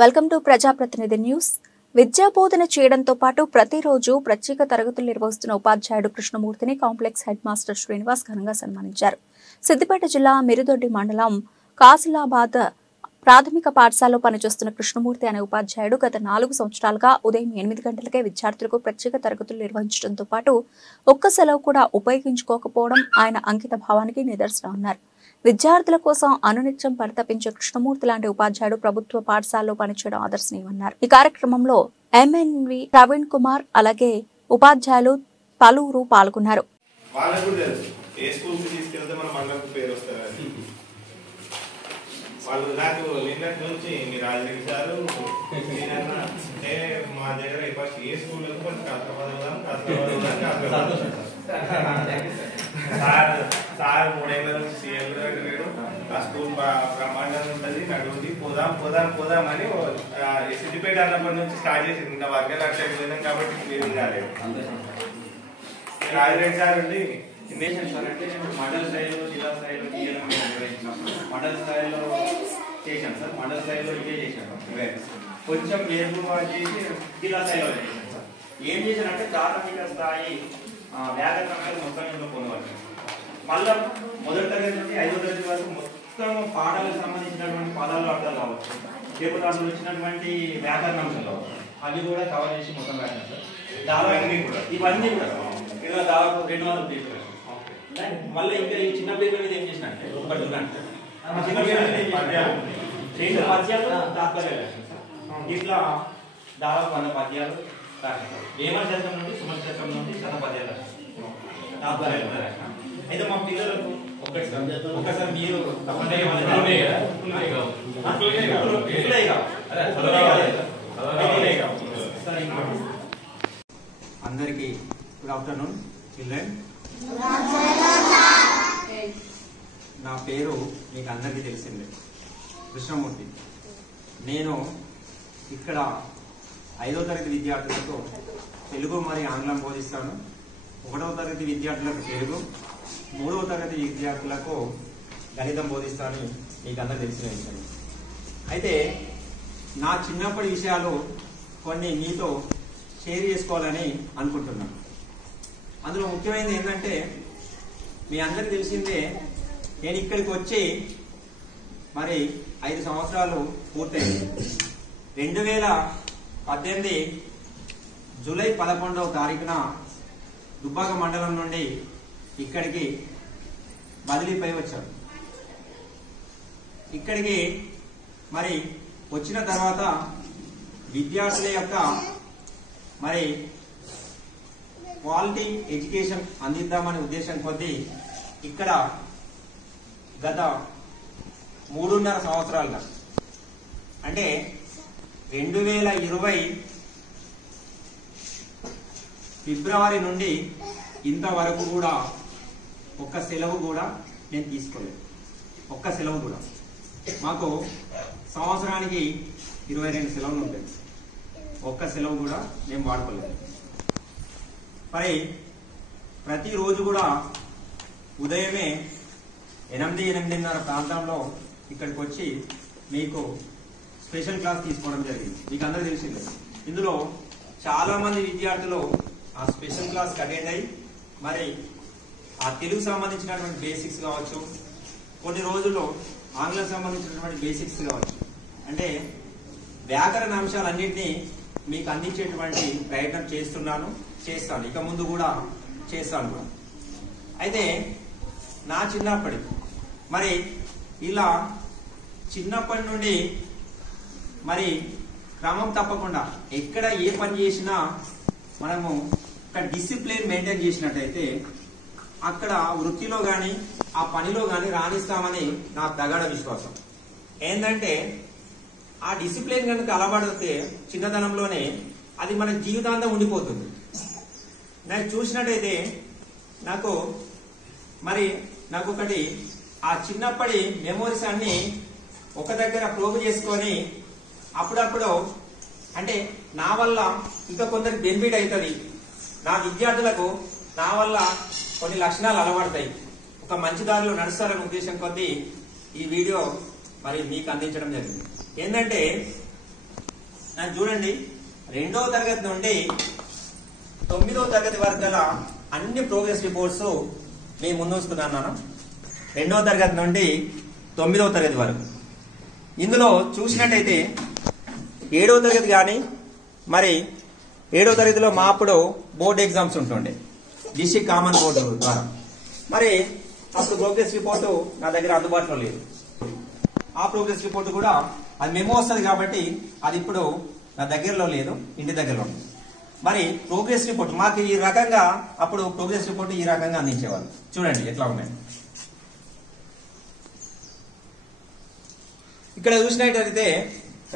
Welcome to ప్రజాప్రతినిధి news. విద్యా బోధన చేయడంతో పాటు ప్రతిరోజు ప్రత్యేక తరగతులు నిర్వహిస్తున్న ఉపాధ్యాయుడు కృష్ణమూర్తిని కాంప్లెక్స్ హెడ్ మాస్టర్ శ్రీనివాస్ ఘనంగా సన్మానించారు. సిద్దిపేట జిల్లా మిరుదొడ్డి మండలం కాసిలాబాద్ ప్రాథమిక పాఠశాలలో పనిచేస్తున్న కృష్ణమూర్తి అనే ఉపాధ్యాయుడు గత 4 సంవత్సరాలుగా ఉదయం 8 గంటలకే విద్యార్థులకు ప్రత్యేక తరగతులు నిర్వహించడంతో పాటు ఒక్క సెలవు కూడా ఉపయోగించుకోకపోవడం ఆయన అంకిత భావానికి నిదర్శనం అన్నారు. విద్యార్థుల కోసం అనునిత్యం పరితపించే కృష్ణమూర్తి లాంటి ఉపాధ్యాయుడు ప్రభుత్వ పాఠశాలలో పనిచేయడం ఆదర్శనీయమన్నారు. ఈ కార్యక్రమంలో ఎంఎన్వి ప్రవీణ్ కుమార్ అలాగే ఉపాధ్యాయులు పలువురు పాల్గొన్నారు. వాళ్ళు నాకు నిన్నటి నుంచి మీరు రాజరెడ్డి సారు మా దగ్గర ఫస్ట్ ఏ స్కూల్ సార్ 3 ఏళ్ళ నుంచి సీఎం లేడు. ఆ స్కూల్ బ్రహ్మాండంగా ఉంటుంది, నడువుది పోదాం అని సిద్దిపేట అన్నప్పటి నుంచి స్టార్ట్ చేసింది. ఇంకా వర్గాలు అట్లా పోయినాం కాబట్టి క్లియర్ కాలేదు. రాజరెడ్డి సార్ ఉండి సార్ అంటే మండల స్థాయిలో జిల్లా స్థాయిలో మండల స్థాయిలో చేశాను సార్. మండల స్థాయిలో ఇదే చేశాను. కొంచెం మేరకు చేసి జిల్లా స్థాయిలో చేశాను సార్. ఏం చేశానంటే ప్రాథమిక స్థాయి వ్యాకరణాలు మొత్తం ఇంట్లో పొందవచ్చు. మళ్ళా మొదటి తరగతి నుండి 5వ తరగతి వరకు మొత్తం పాఠాలకు సంబంధించినటువంటి పదాలు అర్థాలు కావచ్చు, రేపు దాంట్లో వచ్చినటువంటి వ్యాకరణ అంశాలు అవి కూడా కవర్ చేసి మొత్తం రాశాను సార్. ఇవన్నీ కూడా ఇలా దాదాపు 200 పేజీలు. మళ్ళీ ఇంకా ఈ చిన్న పేజీల మీద ఏం చేసిన అంటే ఒకటి చిన్న పేజీల మీద 2 పద్యాలు తాత్పర్యాలు రాశాను సార్. ఇట్లా దాదాపు 100 పద్యాలు రాశాను. వేమశాస్త్రం నుండి సుమశాస్త్రం నుండి 100 పద్యాలు రాశాను, తాత్పర్యాలు రాశాను. అయితే మా పిల్లలకు ఒకసారి మీరు అందరికీ గుడ్ ఆఫ్టర్నూన్ చిల్డ్రన్. నా పేరు మీకు అందరికీ తెలిసిందే, కృష్ణమూర్తి. నేను ఇక్కడ 5వ తరగతి విద్యార్థులకు తెలుగు మరియు ఆంగ్లం బోధిస్తాను. 1వ తరగతి విద్యార్థులకు తెలుగు, 3వ తరగతి విద్యార్థులకు గణితం బోధిస్తాను. మీకు అందరికీ తెలిసిన విషయం. అయితే నా చిన్నప్పటి విషయాలు కొన్ని మీతో షేర్ చేసుకోవాలని అనుకుంటున్నాను. అందులో ముఖ్యమైనది ఏంటంటే, మీ అందరికీ తెలిసిందే, నేను ఇక్కడికి వచ్చి మరి 5 సంవత్సరాలు పూర్తయింది. 2018 జూలై 11వ తారీఖున దుబ్బాక మండలం నుండి ఇక్కడికి బదిలీపై వచ్చాను. ఇక్కడికి మరి వచ్చిన తర్వాత విద్యార్థుల యొక్క మరి క్వాలిటీ ఎడ్యుకేషన్ అందిద్దామనే ఉద్దేశం కొద్దీ ఇక్కడ గత 3.5 సంవత్సరాలుగా అంటే 2020 ఫిబ్రవరి నుండి ఇంతవరకు కూడా ఒక్క సెలవు కూడా నేను తీసుకోలేదు. ఒక్క సెలవు కూడా. మాకు సంవత్సరానికి 22 సెలవులు ఉంటాయి. ఒక్క సెలవు కూడా మేము వాడుకోలేదు. మరి ప్రతిరోజు కూడా ఉదయమే 8-8:30 ప్రాంతంలో ఇక్కడికి వచ్చి మీకు స్పెషల్ క్లాస్ తీసుకోవడం జరిగింది. మీకు అందరూ తెలిసిందే. ఇందులో చాలా మంది విద్యార్థులు ఆ స్పెషల్ క్లాస్ అటెండ్ అయ్యి మరి ఆ తెలుగు సంబంధించినటువంటి బేసిక్స్ కావచ్చు, కొన్ని రోజుల్లో ఆంగ్లం సంబంధించినటువంటి బేసిక్స్ కావచ్చు, అంటే వ్యాకరణ అంశాలన్నింటినీ మీకు అందించేటువంటి ప్రయత్నం చేస్తాను. ఇక ముందు కూడా చేస్తాను. అయితే నా చిన్నప్పటి మరి ఇలా చిన్నప్పటి నుండి మరి క్రమం తప్పకుండా ఎక్కడ ఏ పని చేసినా మనము ఒక డిసిప్లిన్ మెయింటైన్ చేసినట్టయితే అక్కడ వృత్తిలో కానీ ఆ పనిలో కానీ రాణిస్తామని నా ప్రగాఢ విశ్వాసం. ఏంటంటే ఆ డిసిప్లిన్ కనుక అలవాడితే చిన్నతనంలోనే అది మన జీవితాంతం ఉండిపోతుంది. నాకు చూసినట్టయితే నాకు ఒకటి ఆ చిన్నప్పటి మెమోరీస్ అన్ని ఒక దగ్గర ప్రోగు చేసుకొని అప్పుడప్పుడు అంటే నా వల్ల ఇంకా కొందరికి బెనిఫిట్ అవుతుంది, నా విద్యార్థులకు నా వల్ల కొన్ని లక్షణాలు అలవాడతాయి, ఒక మంచి దారిలో నడుస్తారనే ఉద్దేశం కొద్దీ ఈ వీడియో మరి మీకు అందించడం జరిగింది. ఏంటంటే చూడండి 2వ తరగతి నుండి 9వ తరగతి వరకు గల అన్ని ప్రోగ్రెస్ రిపోర్ట్స్ మేము ముందుస్తున్నాను. 2వ తరగతి నుండి 9వ తరగతి వరకు ఇందులో చూసినట్టయితే 7వ తరగతి కానీ మరి 7వ తరగతిలో మా అప్పుడు బోర్డు ఎగ్జామ్స్ ఉంటుండే డిస్ట్రిక్ట్ కామన్ బోర్డు ద్వారా. మరి అప్పుడు ప్రోగ్రెస్ రిపోర్టు నా దగ్గర అందుబాటులో లేదు. ఆ ప్రోగ్రెస్ రిపోర్టు కూడా అది మెమో వస్తుంది కాబట్టి అది ఇప్పుడు నా దగ్గరలో లేదు, ఇంటి దగ్గరలో ఉంది. మరి ప్రోగ్రెస్ రిపోర్ట్ మాకు ఈ రకంగా అప్పుడు ప్రోగ్రెస్ రిపోర్ట్ ఈ రకంగా అందించేవాళ్ళు. చూడండి ఎట్లా ఉన్నాయి. ఇక్కడ చూసినట్టయితే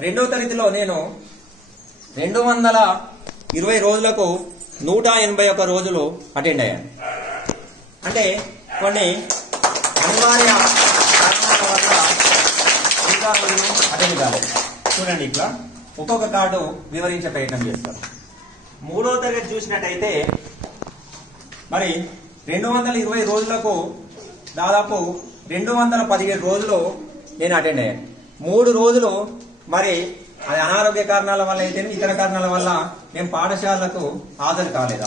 2వ తరగతిలో నేను 220 రోజులకు 181 రోజులు అటెండ్ అయ్యాను. అంటే కొన్ని అనివార్య కారణాల వల్ల ఇంకా రోజులు అటెండ్ కాలేదు. చూడండి ఇట్లా ఒక్కొక్క కార్డు వివరించే ప్రయత్నం చేస్తాను. 3వ తరగతి చూసినట్టయితే మరి 220 రోజులకు దాదాపు 217 రోజులు నేను అటెండ్ అయ్యాను. 3 రోజులు మరి అది అనారోగ్య కారణాల వల్ల అయితే ఇతర కారణాల వల్ల మేము పాఠశాలకు హాజరు కాలేదు.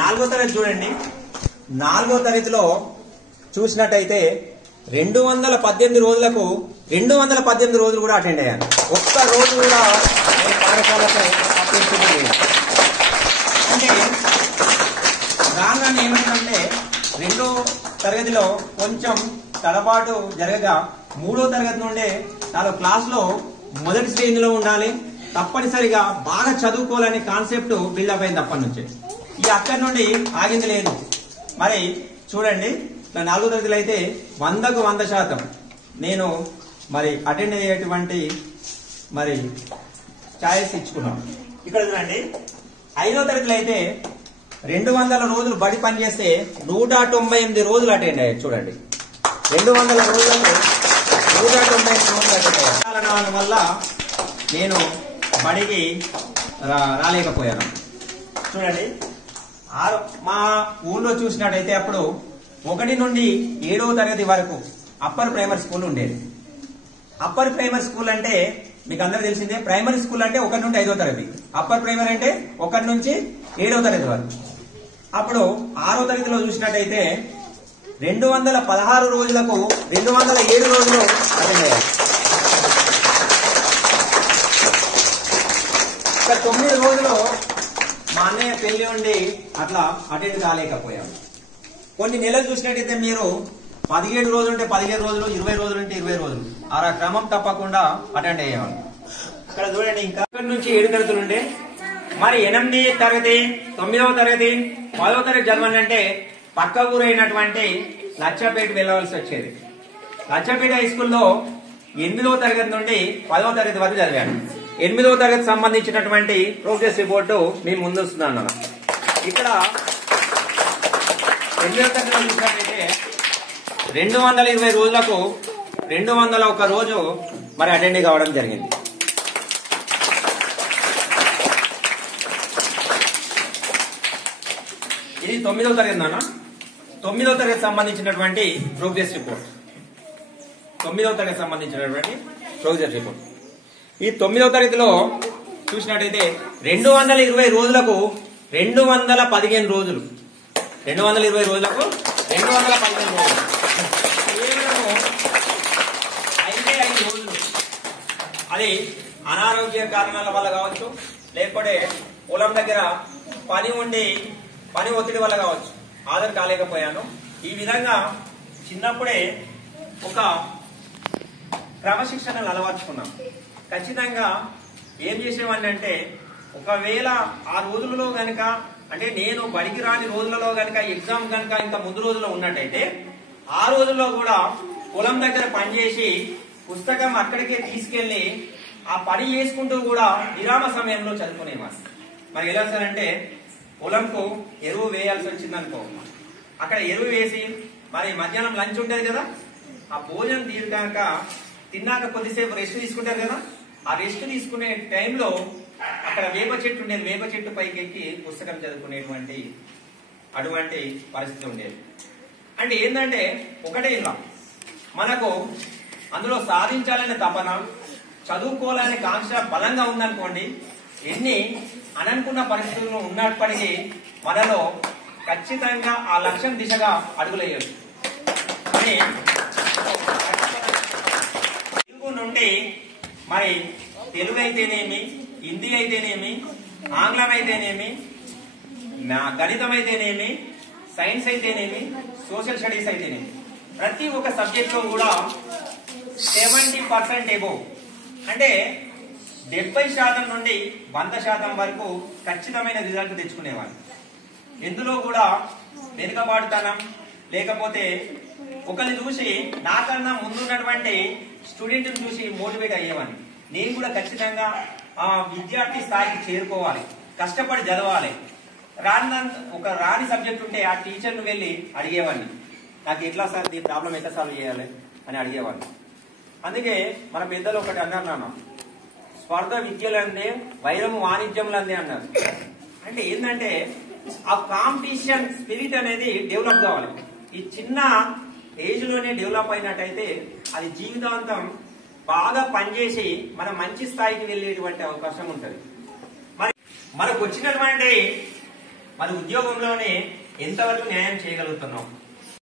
4వ తరగతి చూడండి. 4వ తరగతిలో చూసినట్టయితే 218 రోజులకు 218 రోజులు కూడా అటెండ్ అయ్యాను. ఒక్క రోజు కూడా నేను పాఠశాలకు అప్పించలేదు. అంటే రాగానే ఏమైందంటే 2వ తరగతిలో కొంచెం తడబాటు జరగగా 3వ తరగతి నుండే నాలో క్లాసులో మొదటి శ్రేణిలో ఉండాలి, తప్పనిసరిగా బాగా చదువుకోవాలనే కాన్సెప్ట్ బిల్డప్ అయింది అప్పటి నుంచి. ఈ అక్కడి నుండి ఆగింది లేదు. మరి చూడండి 4వ తరగతిలో అయితే 100కు 100% నేను మరి అటెండ్ అయ్యేటువంటి మరి ఛాయిస్ ఇచ్చుకున్నాను. ఇక్కడ చూడండి 5వ తరగతిలో అయితే 200 రోజులు బడి పనిచేస్తే 198 రోజులు అటెండ్ అయ్యాయి. చూడండి 200 రోజులకు 198 రోజులు అటెండ్ అయ్యాయి. వల్ల నేను బడికి రాలేకపోయాను. చూడండి మా ఊళ్ళో చూసినట్టయితే అప్పుడు 1 నుండి 7వ తరగతి వరకు అప్పర్ ప్రైమరీ స్కూల్ ఉండేది. అప్పర్ ప్రైమరీ స్కూల్ అంటే మీకు అందరూ తెలిసిందే. ప్రైమరీ స్కూల్ అంటే 1 నుండి 5వ తరగతి, అప్పర్ ప్రైమరీ అంటే 1 నుంచి 7వ తరగతి వరకు. అప్పుడు 6వ తరగతిలో చూసినట్టయితే 216 రోజులకు 207 రోజులు అటెండ్ అయ్యారు. ఇక 9 రోజులు మా అన్నయ్య పెళ్లి ఉండి అట్లా అటెండ్ కాలేకపోయాం. కొన్ని నెలలు చూసినట్టయితే మీరు 17 రోజులు ఉంటే 17 రోజులు, 20 రోజులు ఉంటే 20 రోజులు ఆ క్రమం తప్పకుండా అటెండ్ అయ్యేవాళ్ళు. ఇక్కడ చూడండి ఇంకా ఇక్కడ నుంచి 7 తరగతులు ఉండే. మరి 8వ తరగతి, 9వ తరగతి, 10వ తరగతి చదవాలంటే పక్క ఊరైనటువంటి లచ్చపేట వెళ్ళవలసి వచ్చేది. లచ్చపేట హై స్కూల్లో 8వ తరగతి నుండి 10వ తరగతి వరకు చదివాను. 8వ తరగతి సంబంధించినటువంటి ప్రోగ్రెస్ రిపోర్టు మేము ముందు వస్తున్నాను. ఇక్కడ 8వ తరగతిలో చూసినట్లయితే 220 రోజులకు 201 రోజు మరి అటెండ్ కావడం జరిగింది. ఇది 9వ తరగతి నాన్న. 9వ తరగతి సంబంధించినటువంటి ప్రోగ్రెస్ రిపోర్ట్. 9వ తరగతి సంబంధించినటువంటి ప్రోగ్రెస్ రిపోర్ట్. ఈ 9వ తరగతిలో చూసినట్టయితే 220 రోజులకు 215 రోజులు, 220 రోజులకు 215 రోజులు, కేవలం 5 రోజులు. అది అనారోగ్య కారణాల వల్ల కావచ్చు, లేకపోతే పొలం దగ్గర పని ఉండి పని ఒత్తిడి వల్ల కావచ్చు హాజరు కాలేకపోయాను. ఈ విధంగా చిన్నప్పుడే ఒక క్రమశిక్షణను అలవర్చుకున్నాం. ఖచ్చితంగా ఏం చేసేవాడిని అంటే ఒకవేళ ఆ రోజులలో గనక అంటే నేను బడికి రాని రోజులలో గనక ఎగ్జామ్ గనక ఇంకా ముందు రోజుల్లో ఉన్నట్టయితే ఆ రోజుల్లో కూడా పొలం దగ్గర పనిచేసి పుస్తకం అక్కడికే తీసుకెళ్లి ఆ పని చేసుకుంటూ కూడా విరామ సమయంలో చదువుకునేవాడు. మరి ఎలా సార్ అంటే పొలంకు ఎరువు వేయాల్సి వచ్చిందనుకో, అక్కడ ఎరువు వేసి మరి మధ్యాహ్నం లంచ్ ఉంటుంది కదా, ఆ భోజనం తీరుగాక తిన్నాక కొద్దిసేపు రెస్ట్ తీసుకుంటారు కదా, ఆ రెస్ట్ తీసుకునే టైంలో అక్కడ వేప చెట్టు ఉండేది. వేప చెట్టు పైకి ఎక్కి పుస్తకం చదువుకునేటువంటి అటువంటి పరిస్థితి ఉండేది. అంటే ఏంటంటే ఒకటే ఇలా మనకు అందులో సాధించాలనే తపన, చదువుకోవాలనే కాంక్ష బలంగా ఉందనుకోండి, ఎన్ని అననుకున్న పరిస్థితులు ఉన్నప్పటికీ మనలో ఖచ్చితంగా ఆ లక్ష్యం దిశగా అడుగులేయచ్చు. కానీ తెలుగు నుండి మరి తెలుగు అయితేనేమి, హిందీ అయితేనేమి, ఆంగ్లం అయితేనేమి, గణితం అయితేనేమి, సైన్స్ అయితేనేమి, సోషల్ స్టడీస్ అయితేనేమి, ప్రతి ఒక్క సబ్జెక్ట్ లో కూడా 70% ఎబోవ్ అంటే 70% నుండి 100% వరకు ఖచ్చితమైన రిజల్ట్ తెచ్చుకునేవాళ్ళు. ఎందులో కూడా వెనుకబాటుతనం లేకపోతే ఒకరిని చూసి నాకన్నా ముందున్నటువంటి స్టూడెంట్ని చూసి మోటివేట్ అయ్యేవాడిని. నేను కూడా ఖచ్చితంగా విద్యార్థి స్థాయికి చేరుకోవాలి, కష్టపడి చదవాలి. రాని సబ్జెక్ట్ ఉంటే ఆ టీచర్ను వెళ్ళి అడిగేవాడిని, నాకు ఎట్లా సార్ ఈ ప్రాబ్లం ఎట్లా సాల్వ్ చేయాలి అని అడిగేవాడిని. అందుకే మన పెద్దలు ఒకటి అన్నారు, నాన్న స్పర్ధ విద్యలందే వైరము వాణిజ్యంలందే అన్నారు. అంటే ఏంటంటే ఆ కాంపిటీషన్ స్పిరిట్ అనేది డెవలప్ కావాలి. ఈ చిన్న ఏజ్ లోనే డెవలప్ అయినట్టయితే అది జీవితాంతం బాగా పనిచేసి మన మంచి స్థాయికి వెళ్ళేటువంటి అవకాశం ఉంటుంది. మరి మనకు వచ్చినటువంటి మన ఉద్యోగంలోనే ఎంతవరకు న్యాయం చేయగలుగుతున్నాం?